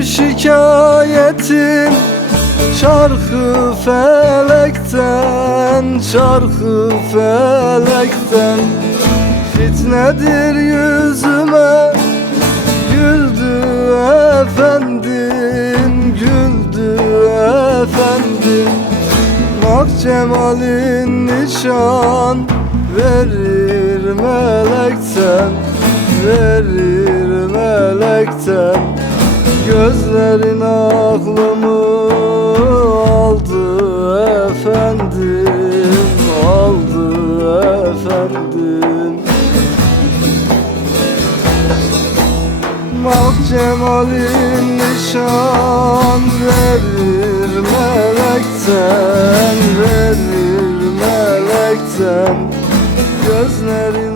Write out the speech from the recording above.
Benim şikayetim çarkı felekten, çarkı felekten. Fitnedir yüzüme güldü efendim, güldü efendim. Ak cemalin nişan verir melekten, verir melekten. Gözlerin aklımı aldı efendim, aldı efendim. Ak cemalin nişan verir melekten, verir melekten. Gözlerin